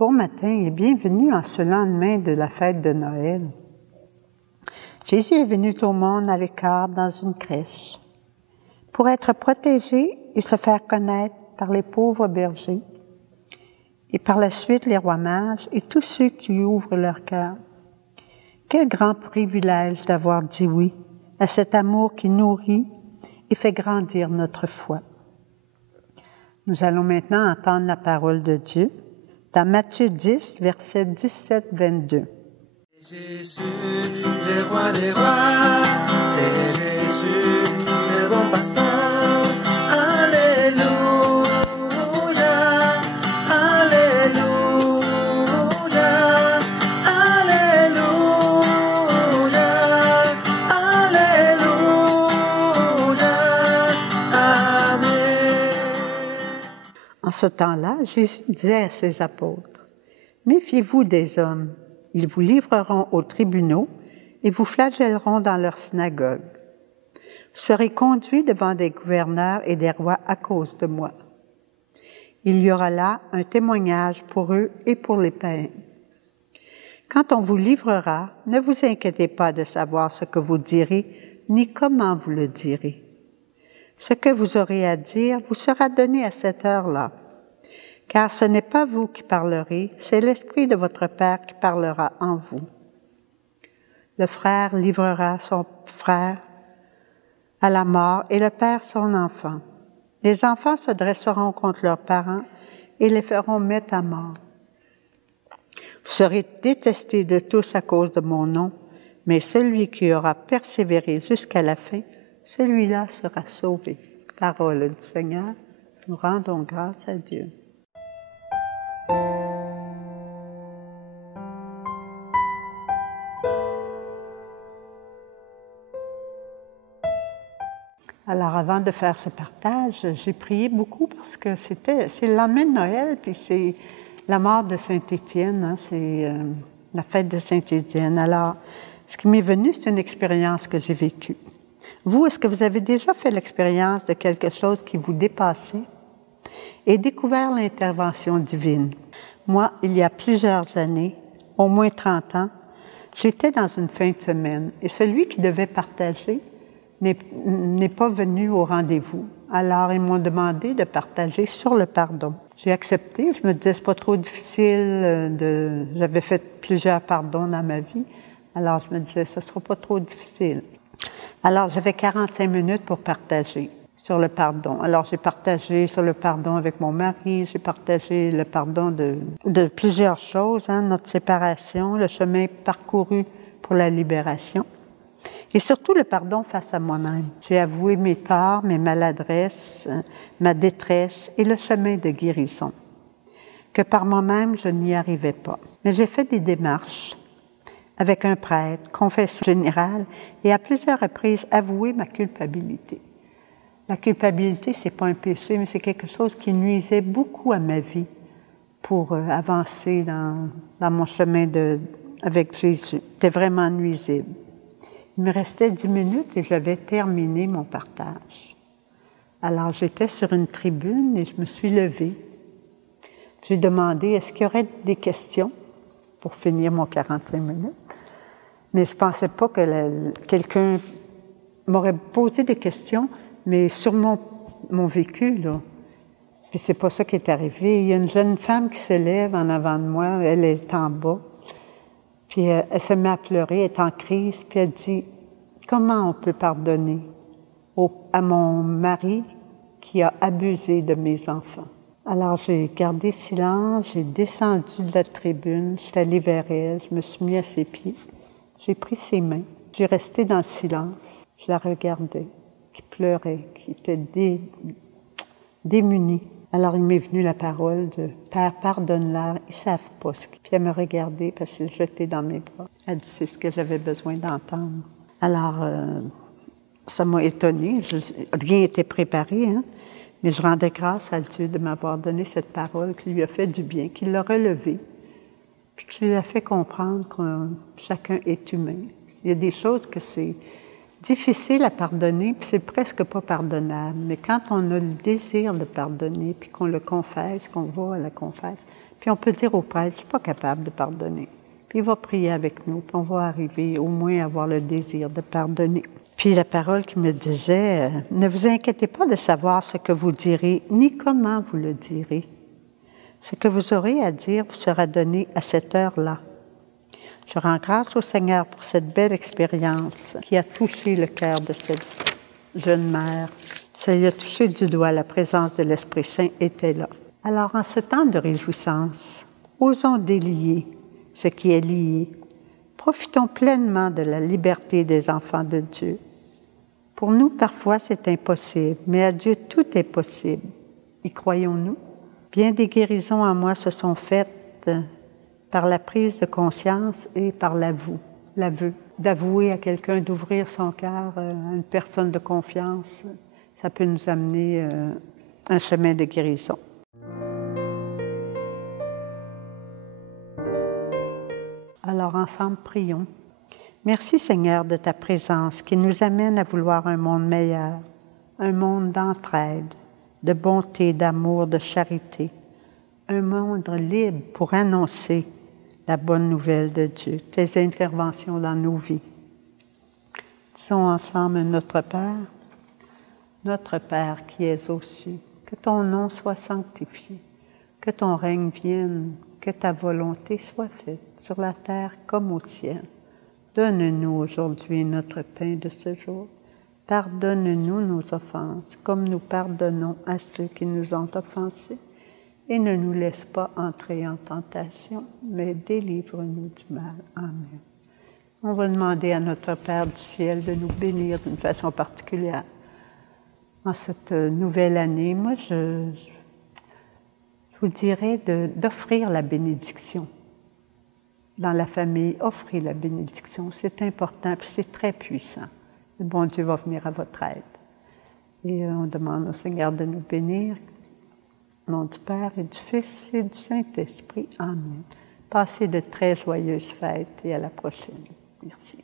Bon matin et bienvenue en ce lendemain de la fête de Noël. Jésus est venu au monde à l'écart dans une crèche pour être protégé et se faire connaître par les pauvres bergers et par la suite les rois mages et tous ceux qui ouvrent leur cœur. Quel grand privilège d'avoir dit oui à cet amour qui nourrit et fait grandir notre foi. Nous allons maintenant entendre la parole de Dieu dans Matthieu 10, versets 17-22. Jésus, le roi des rois, c'est Jésus, le bon pasteur. Alléluia, Alléluia, Alléluia, Alléluia, Amen. En ce temps-là, Jésus disait à ses apôtres, « Méfiez-vous des hommes, ils vous livreront aux tribunaux et vous flagelleront dans leurs synagogues. Vous serez conduits devant des gouverneurs et des rois à cause de moi. Il y aura là un témoignage pour eux et pour les païens. Quand on vous livrera, ne vous inquiétez pas de savoir ce que vous direz, ni comment vous le direz. Ce que vous aurez à dire vous sera donné à cette heure-là. Car ce n'est pas vous qui parlerez, c'est l'Esprit de votre Père qui parlera en vous. Le frère livrera son frère à la mort et le père son enfant. Les enfants se dresseront contre leurs parents et les feront mettre à mort. Vous serez détestés de tous à cause de mon nom, mais celui qui aura persévéré jusqu'à la fin, celui-là sera sauvé. Parole du Seigneur, nous rendons grâce à Dieu. Alors, avant de faire ce partage, j'ai prié beaucoup parce que c'est le lendemain de Noël, puis c'est la mort de Saint-Étienne, hein, c'est la fête de Saint-Étienne. Alors, ce qui m'est venu, c'est une expérience que j'ai vécue. Vous, est-ce que vous avez déjà fait l'expérience de quelque chose qui vous dépassait et découvert l'intervention divine? Moi, il y a plusieurs années, au moins 30 ans, j'étais dans une fin de semaine et celui qui devait partager n'est pas venu au rendez-vous. Alors, ils m'ont demandé de partager sur le pardon. J'ai accepté. Je me disais, c'est pas trop difficile. J'avais fait plusieurs pardons dans ma vie. Alors, je me disais, ce sera pas trop difficile. Alors, j'avais 45 minutes pour partager sur le pardon. Alors, j'ai partagé sur le pardon avec mon mari. J'ai partagé le pardon de plusieurs choses, hein, notre séparation, le chemin parcouru pour la libération. Et surtout le pardon face à moi-même. J'ai avoué mes torts, mes maladresses, ma détresse et le chemin de guérison, que par moi-même, je n'y arrivais pas. Mais j'ai fait des démarches avec un prêtre, confession générale, et à plusieurs reprises avoué ma culpabilité. La culpabilité, c'est pas un péché, mais c'est quelque chose qui nuisait beaucoup à ma vie pour avancer dans mon chemin avec Jésus. C'était vraiment nuisible. Il me restait 10 minutes et j'avais terminé mon partage. Alors, j'étais sur une tribune et je me suis levée. J'ai demandé, est-ce qu'il y aurait des questions pour finir mon 45 minutes? Mais je ne pensais pas que quelqu'un m'aurait posé des questions, mais sur mon vécu, là. Puis c'est pas ça qui est arrivé. Il y a une jeune femme qui se lève en avant de moi, elle est en bas. Puis elle se met à pleurer, elle est en crise, puis elle dit, comment on peut pardonner à mon mari qui a abusé de mes enfants? Alors j'ai gardé silence, j'ai descendu de la tribune, je suis allée vers elle, je me suis mis à ses pieds, j'ai pris ses mains, j'ai resté dans le silence, je la regardais, qui pleurait, qui était démunie. Alors, il m'est venu la parole de « Père, pardonne-leur, ils ne savent pas ce qu'ils... » Puis elle me regardait parce qu'elle jetait dans mes bras. Elle dit « C'est ce que j'avais besoin d'entendre. » Alors, ça m'a étonnée. Rien n'était préparé, hein? Mais je rendais grâce à Dieu de m'avoir donné cette parole qui lui a fait du bien, qui l'a relevée, puis qui lui a fait comprendre que chacun est humain. Il y a des choses que c'est difficile à pardonner, puis c'est presque pas pardonnable. Mais quand on a le désir de pardonner, puis qu'on le confesse, qu'on va à la confesse, Puis on peut dire au prêtre, je ne suis pas capable de pardonner. Puis il va prier avec nous, puis on va arriver au moins à avoir le désir de pardonner. Puis la parole qui me disait, ne vous inquiétez pas de savoir ce que vous direz, ni comment vous le direz. Ce que vous aurez à dire vous sera donné à cette heure-là. Je rends grâce au Seigneur pour cette belle expérience qui a touché le cœur de cette jeune mère. Ça lui a touché du doigt, la présence de l'Esprit Saint était là. Alors, en ce temps de réjouissance, osons délier ce qui est lié. Profitons pleinement de la liberté des enfants de Dieu. Pour nous, parfois, c'est impossible, mais à Dieu, tout est possible. Y croyons-nous? Bien des guérisons en moi se sont faites par la prise de conscience et par l'aveu. D'avouer à quelqu'un, d'ouvrir son cœur à une personne de confiance, ça peut nous amener un chemin de guérison. Alors ensemble, prions. Merci Seigneur de ta présence qui nous amène à vouloir un monde meilleur, un monde d'entraide, de bonté, d'amour, de charité, un monde libre pour annoncer la bonne nouvelle de Dieu, tes interventions dans nos vies. Disons ensemble notre Père qui es aux cieux, que ton nom soit sanctifié, que ton règne vienne, que ta volonté soit faite sur la terre comme au ciel. Donne-nous aujourd'hui notre pain de ce jour. Pardonne-nous nos offenses, comme nous pardonnons à ceux qui nous ont offensés. Et ne nous laisse pas entrer en tentation, mais délivre-nous du mal. Amen. On va demander à notre Père du ciel de nous bénir d'une façon particulière. En cette nouvelle année, moi, je vous dirais d'offrir la bénédiction. Dans la famille, offrez la bénédiction. C'est important, puis c'est très puissant. Le bon Dieu va venir à votre aide. Et on demande au Seigneur de nous bénir. Au nom du Père et du Fils et du Saint-Esprit. Amen. Passez de très joyeuses fêtes et à la prochaine. Merci.